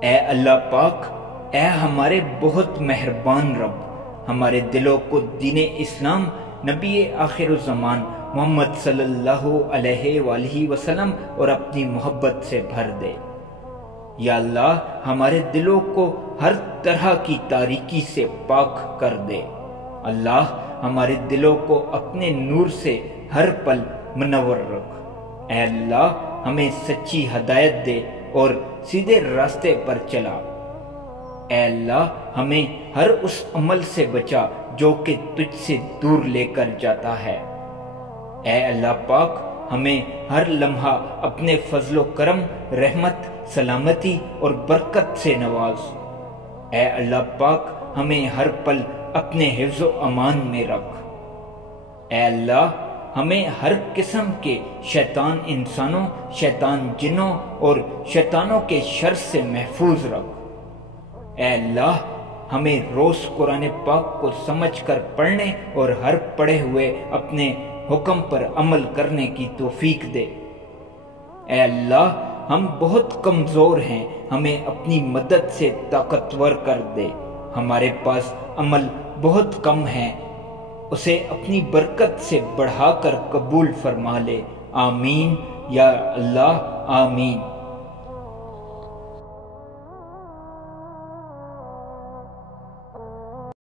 اے اللہ پاک، اے ہمارے بہت مہربان رب، ہمارے دلوں کو دین اسلام، نبی آخر الزمان محمد صلی اللہ علیہ وآلہ وسلم اور اپنی محبت سے بھر دے۔ یا اللہ، ہمارے دلوں کو ہر طرح کی تاریکی سے پاک کر دے۔ اللہ، ہمارے دلوں کو اپنے نور سے ہر پل منور رکھ۔ اے اللہ، ہمیں سچی ہدایت دے اور سیدھے راستے پر چلا۔ اے اللہ، ہمیں ہر اس عمل سے بچا جو کہ تجھ سے دور لے کر جاتا ہے۔ اے اللہ پاک، ہمیں ہر لمحہ اپنے فضل و کرم، رحمت، سلامتی اور برکت سے نواز۔ اے اللہ پاک، ہمیں ہر پل اپنے حفظ و امان میں رکھ۔ اے اللہ، ہمیں ہر قسم کے شیطان انسانوں، شیطان جنوں اور شیطانوں کے شر سے محفوظ رکھ۔ اے اللہ، ہمیں روز قرآن پاک کو سمجھ کر پڑھنے اور ہر پڑھے ہوئے اپنے حکم پر عمل کرنے کی توفیق دے۔ اے اللہ، ہم بہت کمزور ہیں، ہمیں اپنی مدد سے طاقتور کر دے۔ ہمارے پاس عمل بہت کم ہے، اسے اپنی برکت سے بڑھا کر قبول فرما لے۔ آمین یا اللہ، آمین۔